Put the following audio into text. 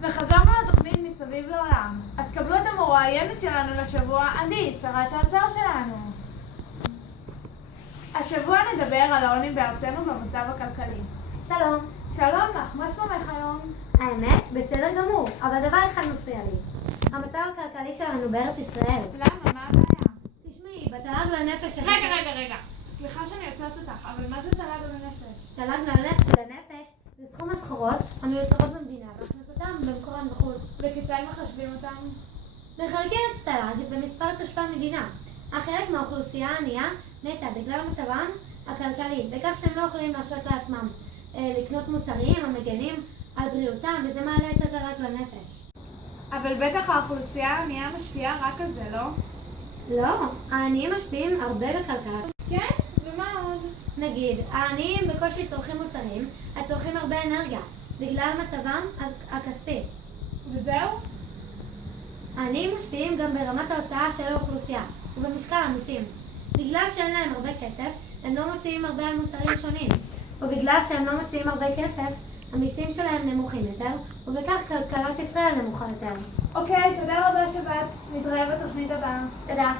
וחזרנו לתוכנית מסביב לעולם. אז קבלו את המרואיינת שלנו לשבוע, עדי, שרת האוצר שלנו. השבוע נדבר על העוני בארצנו במצב הכלכלי. שלום. שלום לך, מה שלומך היום? האמת, בסדר גמור, אבל דבר אחד מפריע לי. המצב הכלכלי שלנו בארץ ישראל. למה? מה הבעיה? תשמעי, בתל"ג לנפש... רגע. סליחה שאני יוצאת אותך, אבל מה זה תל"ג לנפש? תל"ג לנפש זה סכום הסחורות המיוצרות במדינה והכנסתם במקורן בחו"ל. וכיצד מחשבים אותם? מחלקים את התל"ג במספר תושבי המדינה. אך חלק מהאוכלוסייה הענייה מתה בגלל מצבם הכלכלי, בכך שהם לא יכולים להרשות לעצמם לקנות מוצרים המגנים על בריאותם, וזה מעלה את התל"ג לנפש. אבל בטח האוכלוסייה הענייה משפיעה רק על זה, לא? לא, העניים משפיעים הרבה בכלכלה. כן? ומה עוד? נגיד, העניים בקושי צורכים מוצרים, הצורכים הרבה אנרגיה, בגלל מצבם הכספי. וזהו? העניים משפיעים גם ברמת ההוצאה של האוכלוסייה, ובמשקל המיסים. בגלל שאין להם הרבה כסף, הם לא מוציאים הרבה על מוצרים שונים. ובגלל שהם לא מוציאים הרבה כסף, המיסים שלהם נמוכים יותר, ובכך כלכלת ישראל נמוכה יותר. אוקיי, תודה רבה שבאת. נתראה בתוכנית הבאה. תודה.